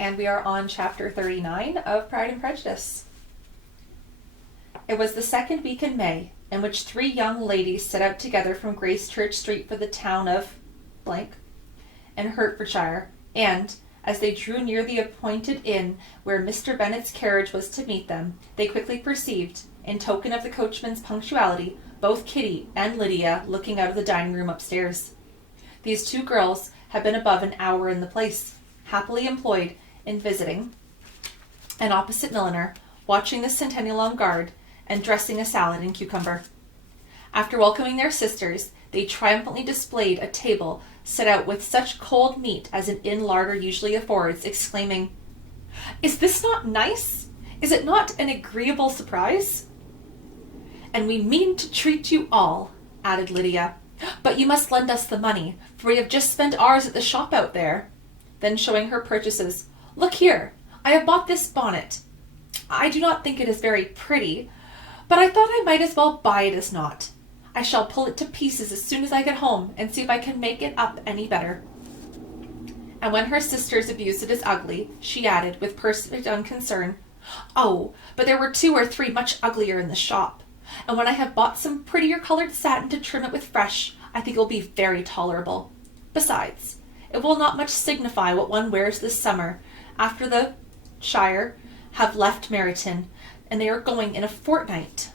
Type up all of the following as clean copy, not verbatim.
and we are on chapter 39 of Pride and Prejudice. It was the second week in May, in which 3 young ladies set out together from Gracechurch Street for the town of blank in Hertfordshire, and, as they drew near the appointed inn where Mr. Bennet's carriage was to meet them, they quickly perceived, in token of the coachman's punctuality, both Kitty and Lydia looking out of the dining room upstairs. These 2 girls had been above an hour in the place, happily employed in visiting an opposite milliner, watching the centennial on guard, and dressing a salad and cucumber. After welcoming their sisters, they triumphantly displayed a table set out with such cold meat as an inn larder usually affords, exclaiming, "Is this not nice? Is it not an agreeable surprise?" "And we mean to treat you all," added Lydia. "But you must lend us the money, for we have just spent ours at the shop out there." Then showing her purchases, "Look here, I have bought this bonnet. I do not think it is very pretty, but I thought I might as well buy it as not. I shall pull it to pieces as soon as I get home and see if I can make it up any better." And when her sisters abused it as ugly, she added, with perfect unconcern, "Oh, but there were 2 or 3 much uglier in the shop, and when I have bought some prettier coloured satin to trim it with fresh, I think it will be very tolerable. Besides, it will not much signify what one wears this summer, after the Shire have left Meryton, and they are going in a fortnight."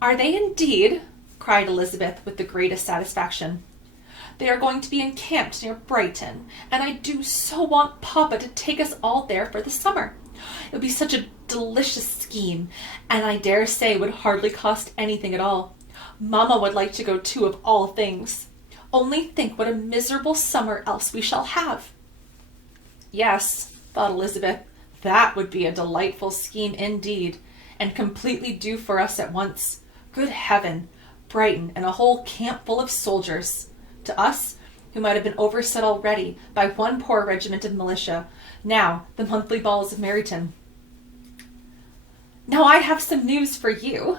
"Are they indeed?" cried Elizabeth with the greatest satisfaction. "They are going to be encamped near Brighton, and I do so want Papa to take us all there for the summer. It would be such a delicious scheme, and I dare say would hardly cost anything at all. Mamma would like to go too, of all things. Only think what a miserable summer else we shall have." Yes, thought Elizabeth, that would be a delightful scheme indeed, and completely due for us at once. Good heaven, Brighton and a whole camp full of soldiers. To us, who might have been overset already by one poor regiment of militia, now the monthly balls of Meryton. "Now I have some news for you,"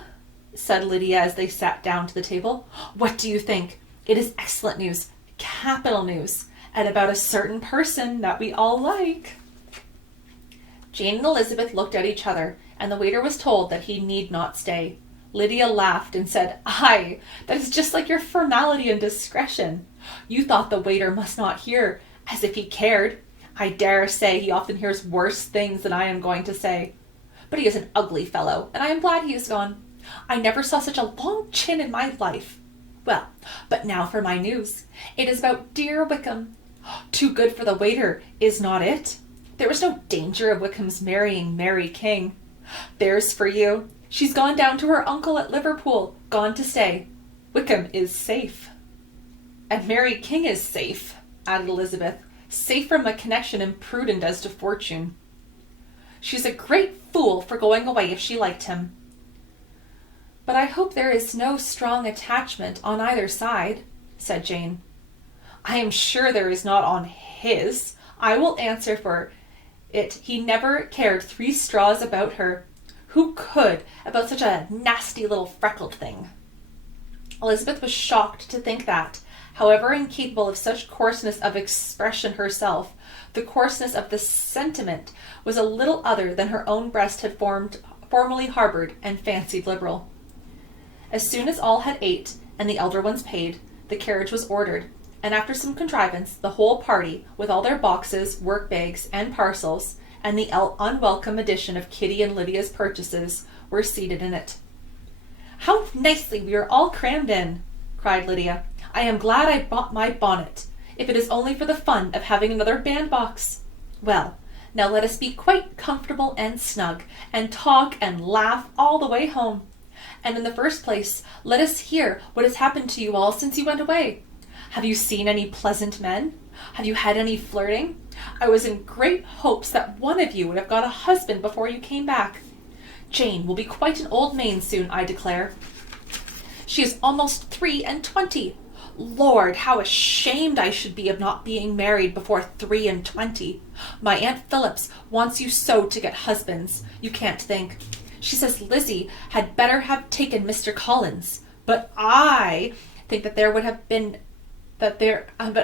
said Lydia as they sat down to the table. "What do you think? It is excellent news, capital news, and about a certain person that we all like." Jane and Elizabeth looked at each other, and the waiter was told that he need not stay. Lydia laughed and said, "Aye, that is just like your formality and discretion. You thought the waiter must not hear, as if he cared. I dare say he often hears worse things than I am going to say. But he is an ugly fellow, and I am glad he is gone. I never saw such a long chin in my life. Well, but now for my news. It is about dear Wickham. Too good for the waiter, is not it? There was no danger of Wickham's marrying Mary King. There's for you. She's gone down to her uncle at Liverpool, gone to stay. Wickham is safe." "And Mary King is safe," added Elizabeth, "safe from a connection imprudent as to fortune." "She's a great fool for going away if she liked him." "But I hope there is no strong attachment on either side," said Jane. "I am sure there is not on his. I will answer for it he never cared 3 straws about her. Who could, about such a nasty little freckled thing?" Elizabeth was shocked to think that, however incapable of such coarseness of expression herself, the coarseness of the sentiment was a little other than her own breast had formerly harbored and fancied liberal. As soon as all had ate, and the elder ones paid, the carriage was ordered, and after some contrivance, the whole party, with all their boxes, work-bags, and parcels, and the unwelcome addition of Kitty and Lydia's purchases, were seated in it. "How nicely we are all crammed in!" cried Lydia. "I am glad I bought my bonnet, if it is only for the fun of having another bandbox. Well, now let us be quite comfortable and snug, and talk and laugh all the way home. And in the first place, let us hear what has happened to you all since you went away. Have you seen any pleasant men? Have you had any flirting? I was in great hopes that one of you would have got a husband before you came back. Jane will be quite an old maid soon, I declare. She is almost 23. Lord, how ashamed I should be of not being married before 23. My Aunt Phillips wants you so to get husbands, you can't think. She says Lizzie had better have taken Mr. Collins, but I think that there would have been but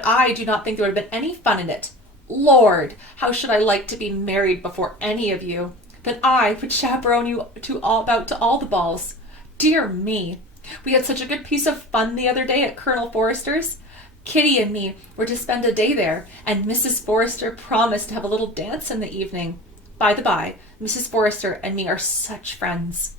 I do not think there would have been any fun in it. Lord, how should I like to be married before any of you? Then I would chaperone you to all the balls. Dear me, we had such a good piece of fun the other day at Colonel Forrester's. Kitty and me were to spend a day there, and Mrs. Forrester promised to have a little dance in the evening. By the by, Mrs. Forrester and me are such friends.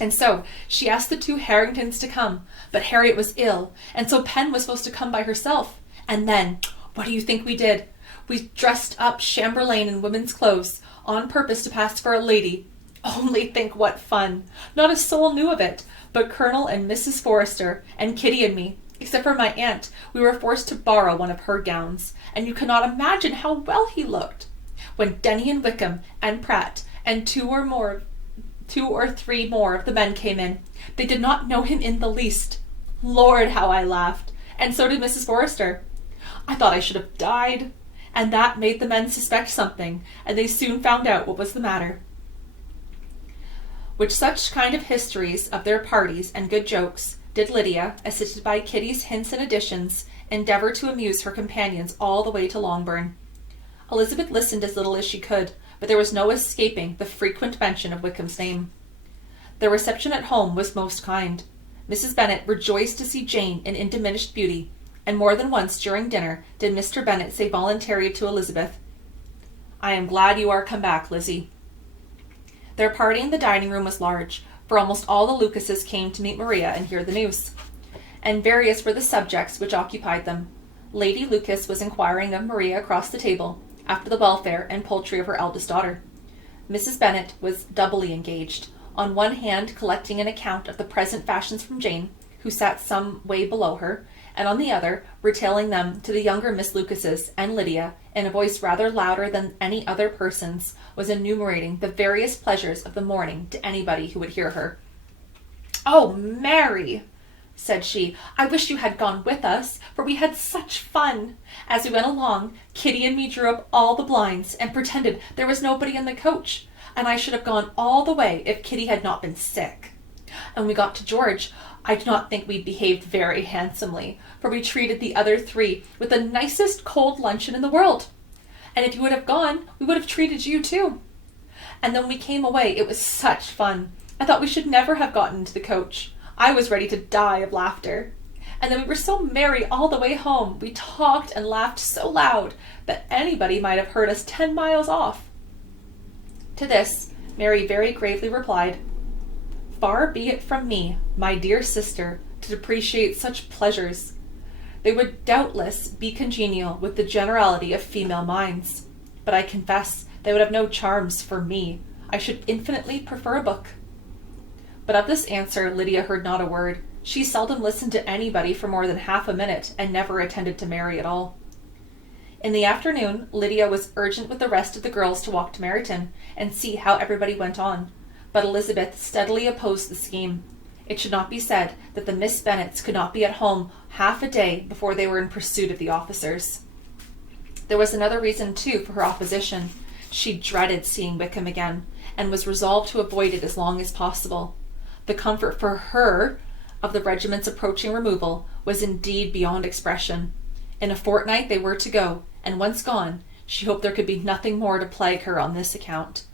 And so she asked the two Harringtons to come, but Harriet was ill, and so Pen was supposed to come by herself. And then, what do you think we did? We dressed up Chamberlain in women's clothes, on purpose to pass for a lady. Only think what fun! Not a soul knew of it, but Colonel and Mrs. Forrester, and Kitty and me. Except for my aunt, we were forced to borrow one of her gowns, and you cannot imagine how well he looked. When Denny and Wickham and Pratt and two or three more of the men came in, they did not know him in the least. Lord, how I laughed, and so did Mrs. Forrester. I thought I should have died, and that made the men suspect something, and they soon found out what was the matter. With such kind of histories of their parties and good jokes, did Lydia, assisted by Kitty's hints and additions, endeavour to amuse her companions all the way to Longbourn. Elizabeth listened as little as she could, but there was no escaping the frequent mention of Wickham's name. Their reception at home was most kind. Mrs. Bennet rejoiced to see Jane in undiminished beauty, and more than once during dinner did Mr. Bennet say voluntarily to Elizabeth, "I am glad you are come back, Lizzie." Their party in the dining room was large, for almost all the Lucases came to meet Maria and hear the news. And various were the subjects which occupied them. Lady Lucas was inquiring of Maria across the table, after the welfare and poultry of her eldest daughter. Mrs. Bennet was doubly engaged, on one hand collecting an account of the present fashions from Jane, who sat some way below her, and on the other retailing them to the younger Miss Lucases, and Lydia, in a voice rather louder than any other person's, was enumerating the various pleasures of the morning to anybody who would hear her. "Oh, Mary," said she, "I wish you had gone with us, for we had such fun. As we went along, Kitty and me drew up all the blinds, and pretended there was nobody in the coach, and I should have gone all the way if Kitty had not been sick. And when we got to George, I do not think we behaved very handsomely, for we treated the other three with the nicest cold luncheon in the world. And if you would have gone, we would have treated you too. And then when we came away, it was such fun. I thought we should never have gotten into the coach. I was ready to die of laughter. And then we were so merry all the way home. We talked and laughed so loud that anybody might have heard us 10 miles off." To this, Mary very gravely replied, "Far be it from me, my dear sister, to depreciate such pleasures. They would doubtless be congenial with the generality of female minds, but I confess they would have no charms for me. I should infinitely prefer a book." But of this answer Lydia heard not a word. She seldom listened to anybody for more than half a minute, and never attended to Mary at all. In the afternoon, Lydia was urgent with the rest of the girls to walk to Meryton, and see how everybody went on, but Elizabeth steadily opposed the scheme. It should not be said that the Miss Bennets could not be at home half a day before they were in pursuit of the officers. There was another reason, too, for her opposition. She dreaded seeing Wickham again, and was resolved to avoid it as long as possible. The comfort for her of the regiment's approaching removal was indeed beyond expression. In a fortnight they were to go, and once gone, she hoped there could be nothing more to plague her on this account.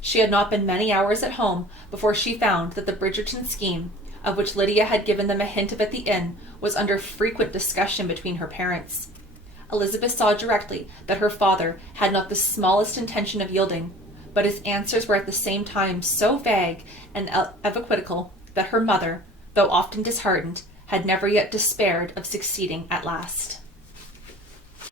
She had not been many hours at home before she found that the Bridgerton scheme, of which Lydia had given them a hint of at the inn, was under frequent discussion between her parents. Elizabeth saw directly that her father had not the smallest intention of yielding, but his answers were at the same time so vague and equivocal that her mother, though often disheartened, had never yet despaired of succeeding at last.